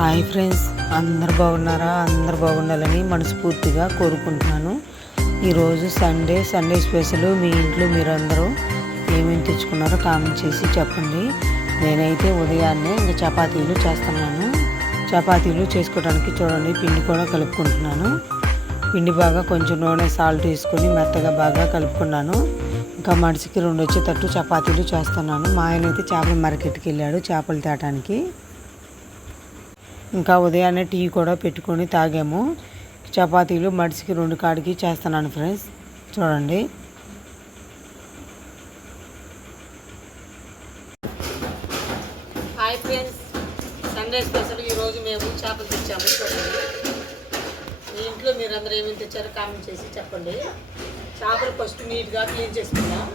Hi friends, అందరు బాగున్నారా? అందరు బాగుండాలని మనస్ఫూర్తిగా కోరుకుంటున్నాను. ఈరోజు సండే స్పెషల్. మీ ఇంట్లో మీరందరూ ఏమేమి తెచ్చుకున్నారో కామెంట్ చేసి చెప్పండి. నేనైతే ఉదయాన్నే ఇంకా చపాతీలు చేస్తున్నాను. చపాతీలు చేసుకోవడానికి చూడండి, పిండి కూడా కలుపుకుంటున్నాను. పిండి బాగా కొంచెం నూనె సాల్ట్ వేసుకొని మెత్తగా బాగా కలుపుకున్నాను. ఇంకా మనిషికి 2 వచ్చేటట్టు చపాతీలు చేస్తున్నాను. మా ఆయన అయితే చేపల మార్కెట్కి వెళ్ళాడు చేపలు తేటానికి. ఇంకా ఉదయాన్నే టీ కూడా పెట్టుకొని తాగాము. చపాతీలు మడిసికి 2 కాడికి చేస్తున్నాను ఫ్రెండ్స్, చూడండి. Hi friends, Sunday special. ఈరోజు మేము చేపలు తెచ్చాము. చూడండి, మీ ఇంట్లో మీరందరూ ఏమేమి తెచ్చారో కామెంట్ చేసి చెప్పండి. చేపలు ఫస్ట్ నీట్గా క్లీన్ చేసుకుందాం.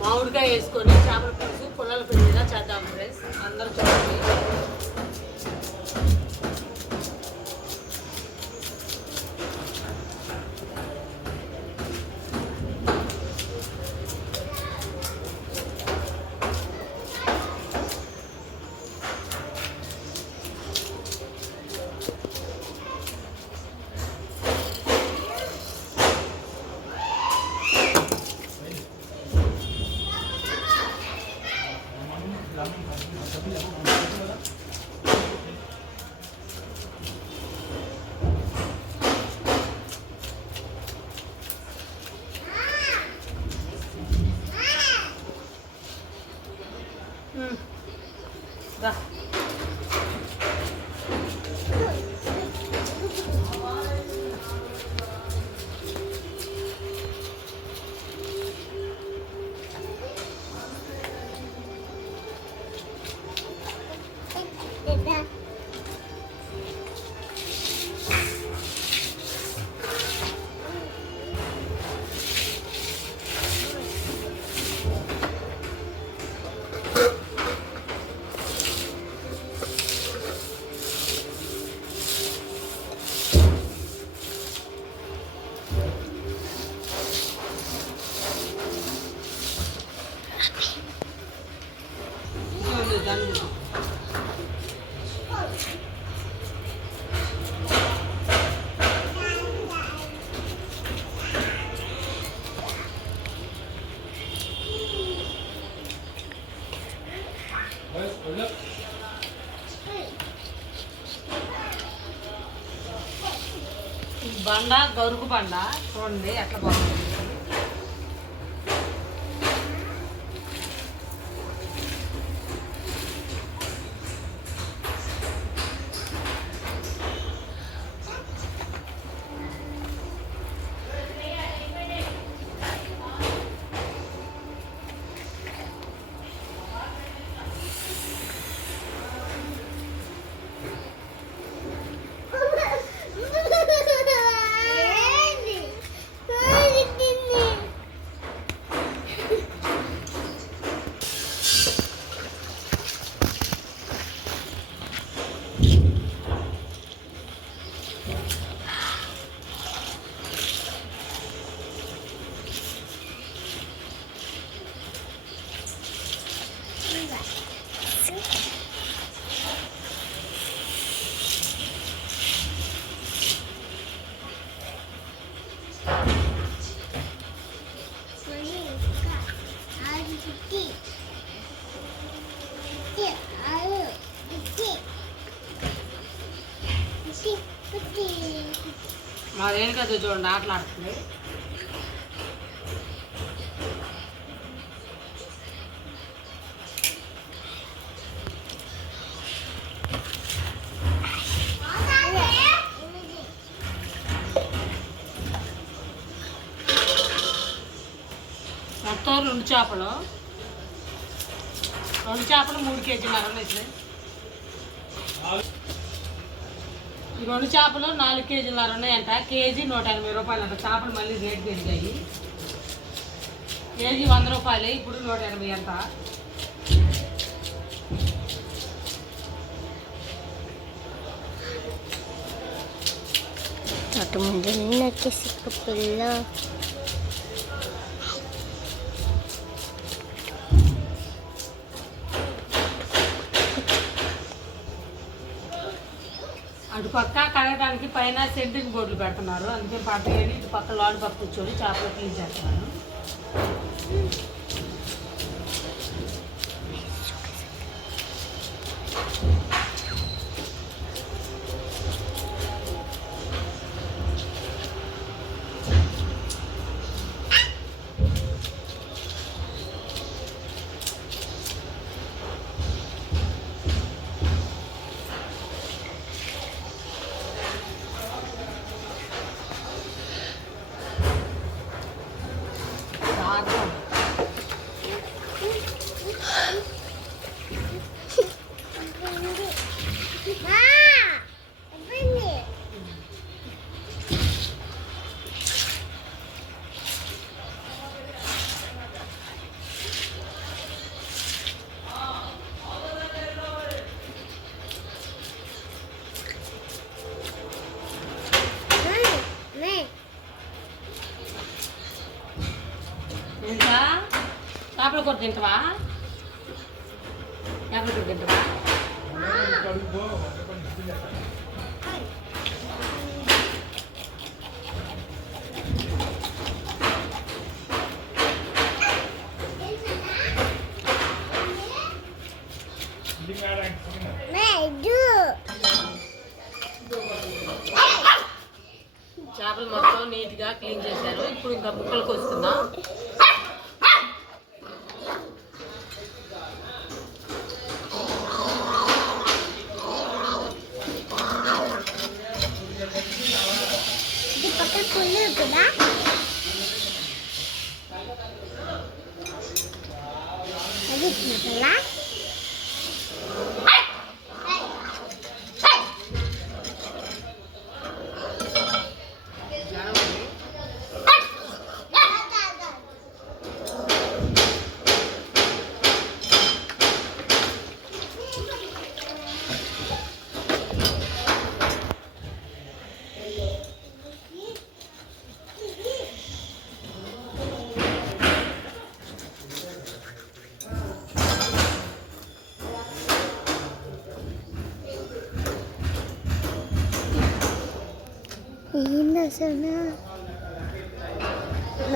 మామిడికాయ వేసుకొని చేపల పులుసు పుల్లల పిండిగా చేద్దాం ఫ్రెండ్స్. అందరూ చూడండి. రా. బండ గరుగు బండ చూడండి ఎట్లా బాగుంది. మాదేం కదా చూడండి, ఆటలాడుతుంది. మొత్తం 2 చేపలు 3 కేజీలు వేసి ఈ 2 చేపలు 4 కేజీలన్నర ఉన్నాయంట. కేజీ 180 రూపాయలు అంట. చేపలు మళ్ళీ రేట్ పెరిగాయి. కేజీ 100 రూపాయలే, ఇప్పుడు 180 అంట. అటు ముందు నచ్చేసి పిల్ల అటు పక్క కడగడానికి పైన సెంట్రింగ్ బోర్డులు పెడుతున్నారు. అందుకే పట్టుకొని ఇటు పక్క లాడ్ పక్క కూర్చొని చేపలు క్లీన్ చేస్తున్నాను. ఇంకా చేపల కూర తింటావా? చేపల కూర తింటావా? చేపలు మొత్తం నీట్గా క్లీన్ చేశారు. ఇప్పుడు ఇంకా ముక్కలకు వస్తున్నా.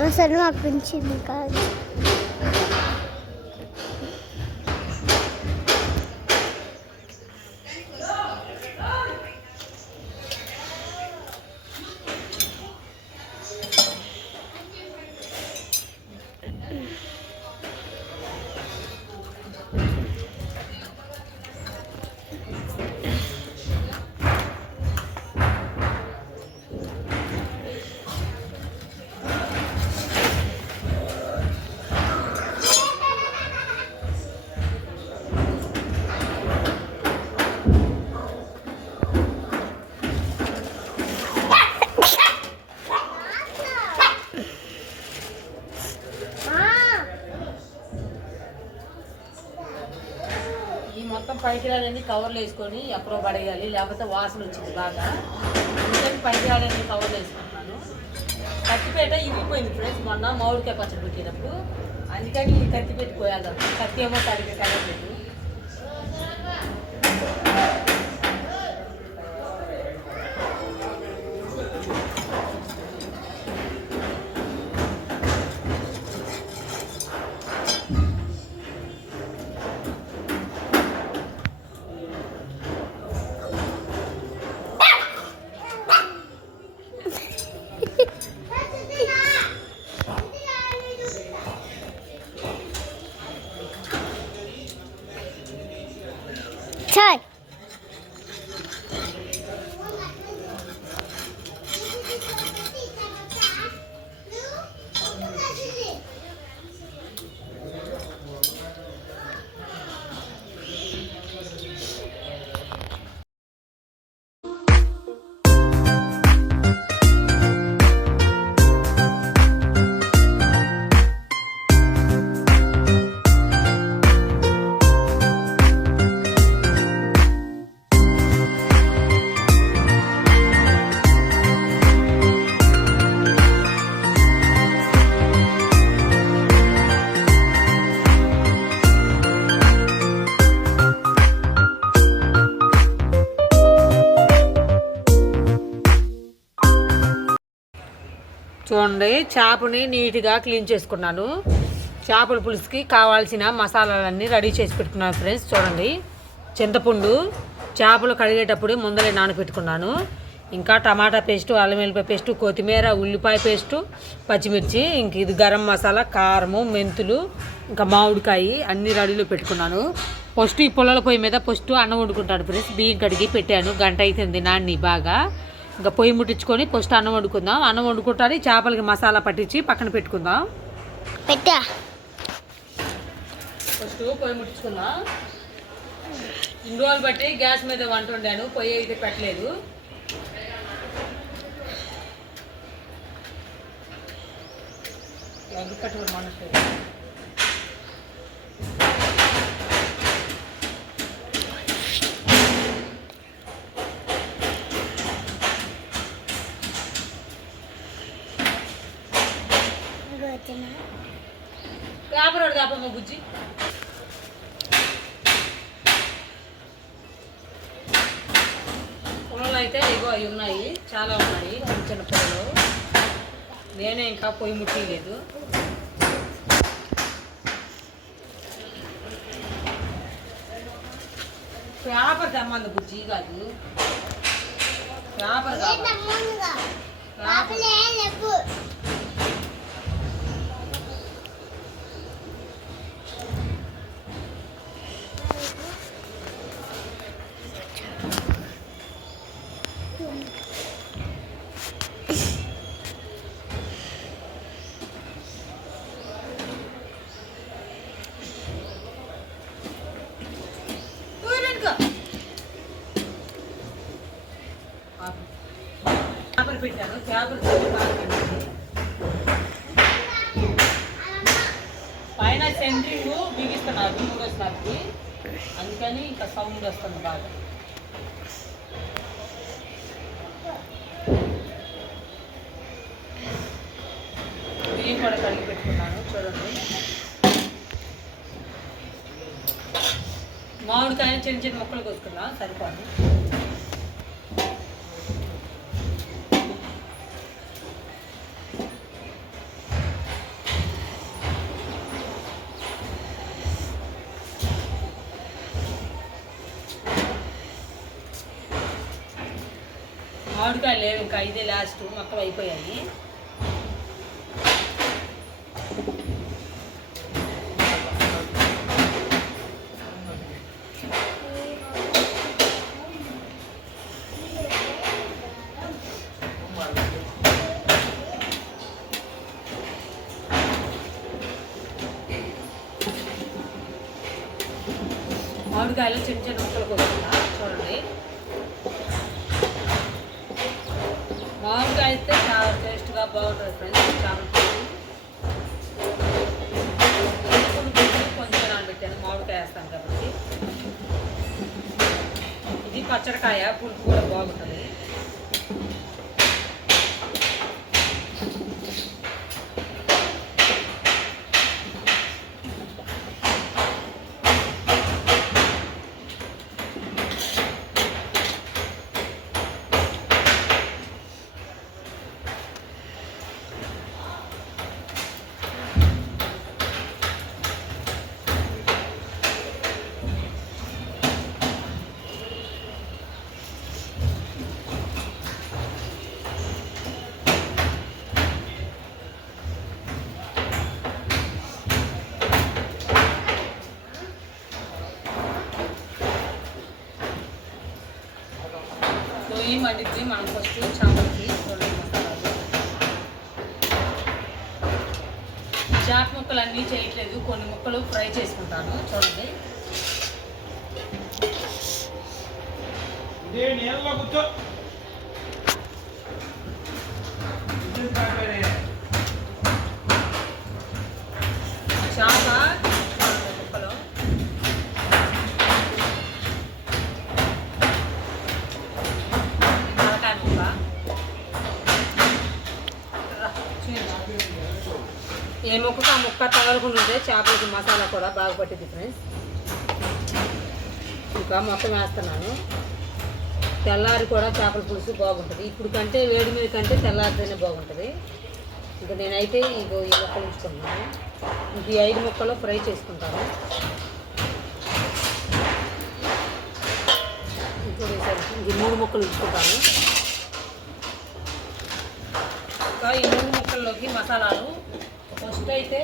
అసలు అప్పించింది కాదు. మొత్తం పైకి రాలని కవర్లు వేసుకొని ఎక్కడో పడేయాలి, లేకపోతే వాసన వచ్చింది బాగా. అందుకని పైకి రాలని కవర్లు వేసుకుంటున్నాను. కత్తిపేట ఇరిగిపోయింది ఫ్రెండ్స్, మొన్న మామిడికాయ పచ్చడి పెట్టినప్పుడు. అందుకని ఈ కత్తి పెట్టి పోయాలి. కత్తి ఏమో తడికి కలగలేదు. Thôi. చూడండి, చేపని నీట్గా క్లీన్ చేసుకున్నాను. చేపల పులుసుకి కావాల్సిన మసాలాలన్నీ రెడీ చేసి పెట్టుకున్నాను ఫ్రెండ్స్. చూడండి, చింతపండు చేపలు కడిగేటప్పుడు ముందరే నానబెట్టుకున్నాను. ఇంకా టమాటా పేస్టు, అల్లం వెల్లిపాయ పేస్టు, కొత్తిమీర, ఉల్లిపాయ పేస్టు, పచ్చిమిర్చి, ఇంక ఇది గరం మసాలా, కారము, మెంతులు, ఇంకా మామిడికాయ అన్నీ రెడీలో పెట్టుకున్నాను. ఫస్ట్ ఈ పొలాల పొయ్యి మీద ఫస్ట్ అన్నం వండుకుంటాను ఫ్రెండ్స్. బియ్యం కడిగి పెట్టాను, గంట అవుతుంది నాన్ని బాగా. ఇంకా పొయ్యి ముట్టించుకొని ఫస్ట్ అన్నం వండుకుందాం. అన్నం వండుకుంటాను, చేపలకి మసాలా పట్టించి పక్కన పెట్టుకుందాం. పెట్టా ఫస్ట్ పొయ్యి ముట్టించుకుందాం. ఇన్ని రోజులు బట్టి గ్యాస్ మీద వంట వండాను, పొయ్యి అయితే పెట్టలేదు. ఎగ్గు కట్టుకుని మనసు పేపర్ దాపమ్మ బుజ్జి. పొలంలో అయితే ఇగో అవి ఉన్నాయి, చాలా ఉన్నాయి చిన్న చిన్న పొలంలో. నేనే ఇంకా పొయ్యి ముట్టిలేదు. పేపర్ తెమ్మంది బుజ్జి కాదు, పేపర్ చేపలు పెట్టాను. చేపలు పైన సెంట్రింగ్ బిగిస్తున్నారు మూడోసారికి, అందుకని ఇంకా సౌండ్ వస్తుంది బాగా. బియ్యం కూడా కడిగి పెట్టుకున్నాను. చూడండి, మామిడికాయలు చిన్న చిన్న ముక్కలు కోసుకున్నా సరిపోదు. మామిడికాయలు లేవు, ఇంకా ఇదే లాస్ట్, మొక్కలు అయిపోయాయి. మామిడికాయలు చిన్న చిన్న ముక్కలు కోసుకున్నా. చూడండి, మామిడికాయ అయితే చాలా టేస్ట్గా బాగుంటుంది ఫ్రెండ్స్. చాలా కొంచెం నానబెట్టాను, మామిడికాయ వేస్తాను కాబట్టి. ఇది పచ్చడికాయ, పులుపు కూడా బాగుంటుంది. పొయ్యి మండిద్ది. మనం ఫస్ట్ చేపలకి మసాలాలు, చేప ముక్కలు అన్నీ చేయట్లేదు, కొన్ని ముక్కలు ఫ్రై చేసుకుంటాను. చూడండి, చేప ముక్కలు తలకాయ ముక్క ఏ ముక్కకు ఆ ముక్క తగలకుండా ఉంటే చేపలకి మసాలా కూడా బాగా పట్టింది ఫ్రెండ్స్. ఇంకా మొత్తం వేస్తున్నాను. తెల్లారి కూడా చేపల పులుసు బాగుంటుంది. ఇప్పుడు కంటే వేడి మీద కంటే తెల్లారితేనే బాగుంటుంది. ఇంకా నేనైతే ఇగో ఈ ముక్కలు ఉంచుకున్నాను. ఇంక ఈ 5 ముక్కలు ఫ్రై చేసుకుంటాను. ఇంకోటి ఇంక 3 ముక్కలు ఉంచుకుంటాను. ఇంకా ఈ 3 ముక్కల్లోకి మసాలాలు ఫస్ట్ అయితే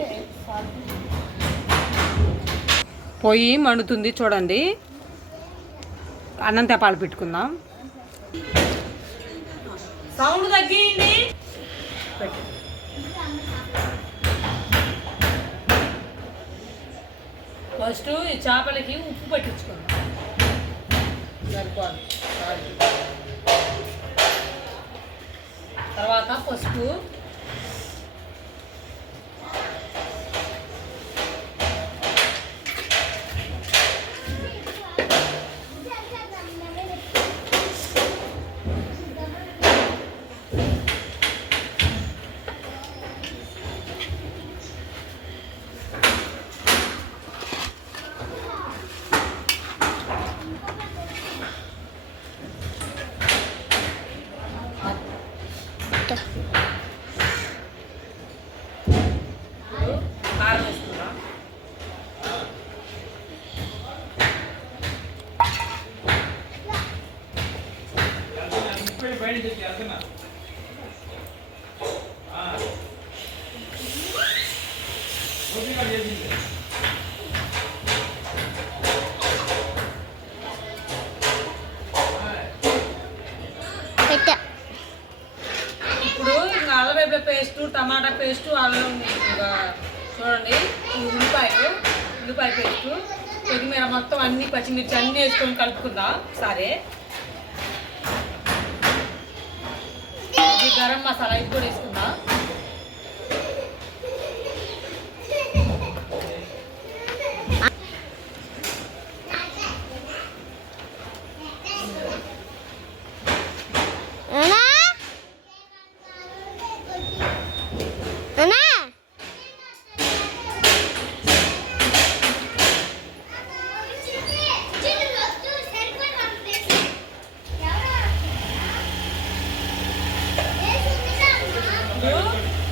పొయ్యి మండుతుంది చూడండి. అన్నం తెపాలు పెట్టుకుందాం. సౌండ్ తగ్గింది. ఫస్ట్ ఈ చేపలకి ఉప్పు పట్టించుకుందాం. సరిపోదు. తర్వాత పసుపు, కారం వేసుకుందాం. ఇప్పుడు ఇంకా అల్లం పేస్టు, టమాటా పేస్టు, అల్లం ఇంకా చూడండి ఉల్లిపాయ పేస్టు, కొత్తిమీర మొత్తం అన్ని పచ్చిమిర్చి అన్నీ వేసుకొని కలుపుకుందాం సరే. ఇది గరం మసాలా ఇది కూడా వేసుకుందాం.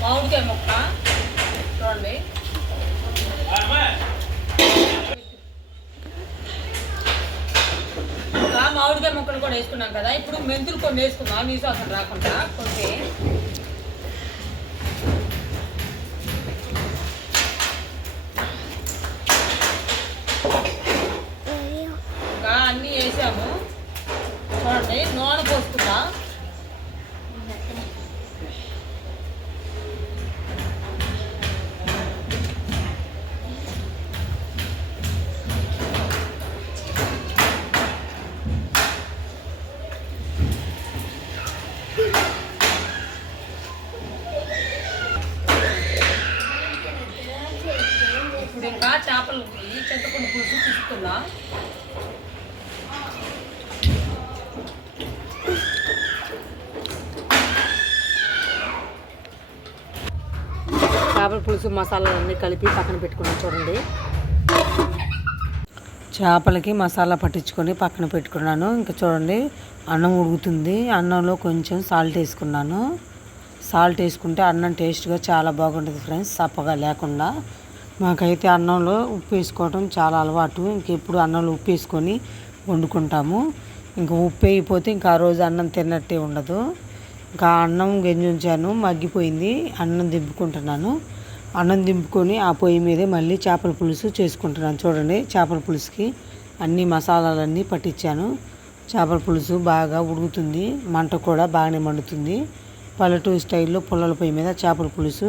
మామిడికాయ ముక్క చూడండి. ఇంకా మామిడికాయ ముక్కలు కూడా వేసుకున్నాం కదా. ఇప్పుడు మెంతులు కొన్ని వేసుకుందాం నీసు అసలు రాకుండా. కొన్ని ఇంకా అన్నీ వేసాము చూడండి. నూనె పోసుకుందాం. ఇప్పుడు ఇంకా చేపలకి చింతపండు పులుసు తీసుకుందాం. చేపల పులుసు మసాలాలన్నీ కలిపి పక్కన పెట్టుకున్నాం చూడండి. చేపలకి మసాలా పట్టించుకొని పక్కన పెట్టుకున్నాను. ఇంకా చూడండి అన్నం ఉడుకుతుంది. అన్నంలో కొంచెం సాల్ట్ వేసుకున్నాను. సాల్ట్ వేసుకుంటే అన్నం టేస్ట్గా చాలా బాగుంటుంది ఫ్రెండ్స్, చప్పగా లేకుండా. మాకైతే అన్నంలో ఉప్పు వేసుకోవడం చాలా అలవాటు. ఇంకెప్పుడు అన్నంలో ఉప్పు వేసుకొని వండుకుంటాము. ఇంకా ఉప్పు వేయకపోతే ఇంకా ఆ రోజు అన్నం తిన్నట్టే ఉండదు. ఇంకా అన్నం గంజి ఉంచాను, మగ్గిపోయింది. అన్నం దింపుకుంటున్నాను. అన్నం దింపుకొని ఆ పొయ్యి మీదే మళ్ళీ చేపల పులుసు చేసుకుంటున్నాను. చూడండి చేపల పులుసుకి అన్ని మసాలాలన్నీ పట్టించాను. చేపల పులుసు బాగా ఉడుకుతుంది, మంట కూడా బాగానే మండుతుంది. పల్లెటూరు స్టైల్లో పుల్లల పొయ్యి మీద చేపల పులుసు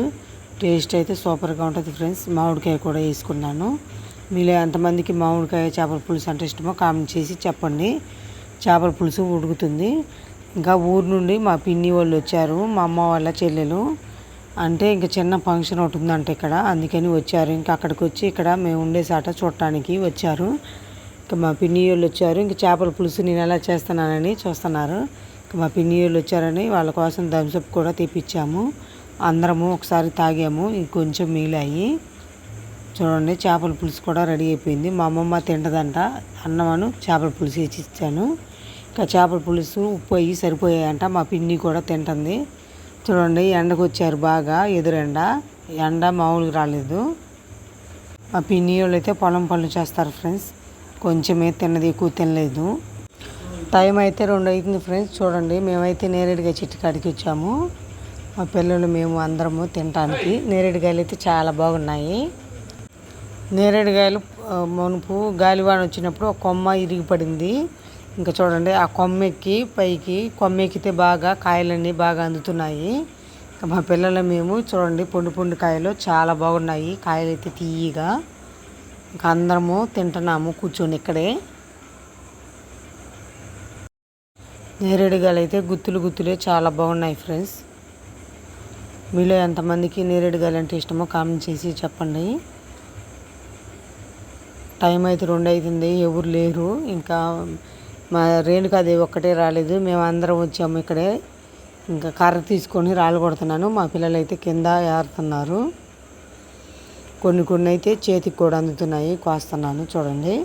టేస్ట్ అయితే సూపర్గా ఉంటుంది ఫ్రెండ్స్. మామిడికాయ కూడా వేసుకున్నాను. మీలో ఎంతమందికి మామిడికాయ చేపల పులుసు అంటే ఇష్టమో కామెంట్ చేసి చెప్పండి. చేపల పులుసు ఉడుకుతుంది. ఇంకా ఊరు నుండి మా పిన్ని వాళ్ళు వచ్చారు, మా అమ్మ వాళ్ళ చెల్లెలు. అంటే ఇంకా చిన్న ఫంక్షన్ ఒకటి ఉందంటే ఇక్కడ, అందుకని వచ్చారు. ఇంకా అక్కడికి వచ్చి ఇక్కడ మేము ఉండే సాట చూడటానికి వచ్చారు. ఇంకా మా పిన్ని వాళ్ళు వచ్చారు. ఇంకా చేపల పులుసు నేను ఎలా చేస్తున్నానని చూస్తున్నారు. ఇంకా మా పిన్ని వాళ్ళు వచ్చారని వాళ్ళ కోసం థమ్స్అప్ కూడా తెప్పించాము. అందరము ఒకసారి తాగాము. ఇంకొంచెం మిగిలాయి. చూడండి చేపల పులుసు కూడా రెడీ అయిపోయింది. మా అమ్మమ్మ తింటదంట. అన్నమను చేపల పులుసు వేసి ఇచ్చాను. ఇంకా చేపల పులుసు ఉప్పు అయ్యి సరిపోయాయంట. మా పిన్ని కూడా తింటుంది. చూడండి ఎండకు వచ్చారు బాగా, ఎదురెండ. ఎండ మామూలుగా రాలేదు. మా పిన్ని వాళ్ళు అయితే పొలం పనులు చేస్తారు ఫ్రెండ్స్. కొంచెమే తిన్నది, ఎక్కువ తినలేదు. టైం అయితే 2 అవుతుంది ఫ్రెండ్స్. చూడండి మేమైతే నేరేడుకాయ చెట్టు కాడికి వచ్చాము. మా పిల్లలు మేము అందరము తినడానికి. నేరేడుకాయలు అయితే చాలా బాగున్నాయి. నేరేడుకాయలు మునుపు గాలివాన వచ్చినప్పుడు ఒక కొమ్మ ఇరిగి పడింది. ఇంకా చూడండి ఆ కొమ్మెక్కి పైకి కొమ్మెక్కితే బాగా కాయలన్నీ బాగా అందుతున్నాయి. మా పిల్లలు మేము చూడండి పొండు కాయలు చాలా బాగున్నాయి. కాయలు అయితే తీయగా. ఇంకా అందరము తింటున్నాము కూర్చొని ఇక్కడే. నేరేడుకాయలు అయితే గుత్తులే చాలా బాగున్నాయి ఫ్రెండ్స్. మీలో ఎంతమందికి నేరేడుకాయలు అంటే ఇష్టమో కామెంట్ చేసి చెప్పండి. టైం అయితే 2 అవుతుంది, ఎవరు లేరు. ఇంకా మా రేణుకాదేవి ఒక్కటే రాలేదు. మేము అందరం వచ్చాము ఇక్కడే. ఇంకా కర్ర తీసుకొని రాళ్ళు కొడుతున్నాను. మా పిల్లలు అయితే కింద ఏరుతున్నారు. కొన్ని అయితే చేతికి కూడా అందుతున్నాయి, కోస్తున్నాను చూడండి.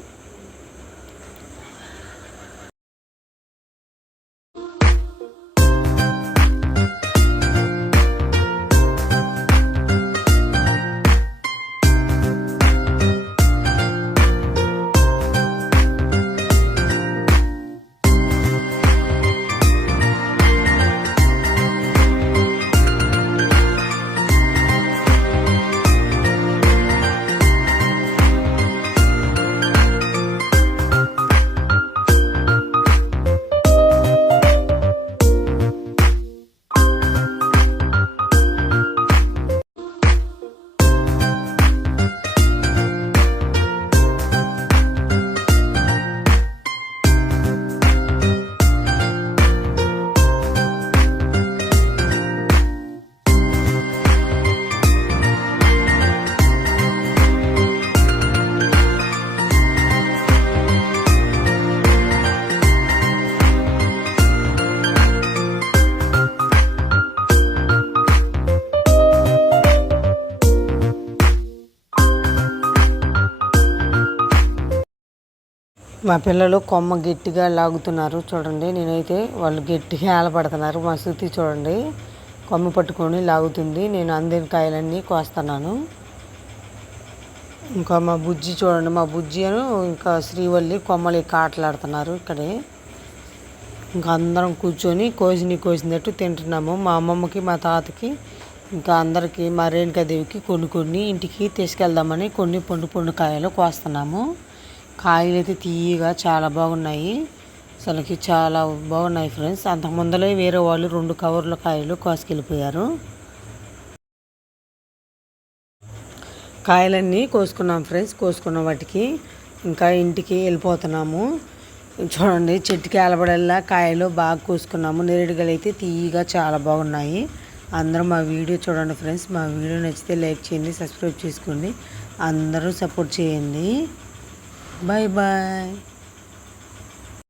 మా పిల్లలు కొమ్మ గట్టిగా లాగుతున్నారు చూడండి. నేనైతే వాళ్ళు గట్టిగా ఏలపడుతున్నారు. మా శృతి చూడండి కొమ్మ పట్టుకొని లాగుతుంది. నేను అందిన కాయలన్నీ కోస్తున్నాను. ఇంకా మా బుజ్జి చూడండి, మా బుజ్జి ఇంకా శ్రీవల్లి కొమ్మలు ఆటలాడుతున్నారు ఇక్కడే. ఇంకా అందరం కూర్చొని కోసినట్టు తింటున్నాము. మా అమ్మమ్మకి, మా తాతకి, ఇంకా అందరికీ, మా రేణుకాదేవికి కొన్ని ఇంటికి తీసుకెళ్దామని కొన్ని పొండు కాయలు కోస్తున్నాము. కాయలు అయితే తీయగా చాలా బాగున్నాయి. అసలుకి చాలా బాగున్నాయి ఫ్రెండ్స్. అంతకు ముందలే వేరే వాళ్ళు 2 కవర్ల కాయలు కోసుకెళ్ళిపోయారు. కాయలన్నీ కోసుకున్నాం ఫ్రెండ్స్. కోసుకున్న వాటికి ఇంకా ఇంటికి వెళ్ళిపోతున్నాము. చూడండి చెట్టుకి ఏలబడేలా కాయలు బాగా కోసుకున్నాము. నేరేడుకాయలు అయితే తీయగా చాలా బాగున్నాయి. అందరూ మా వీడియో చూడండి ఫ్రెండ్స్. మా వీడియో నచ్చితే లైక్ చేయండి, సబ్స్క్రైబ్ చేసుకోండి. అందరూ సపోర్ట్ చేయండి. Bye bye.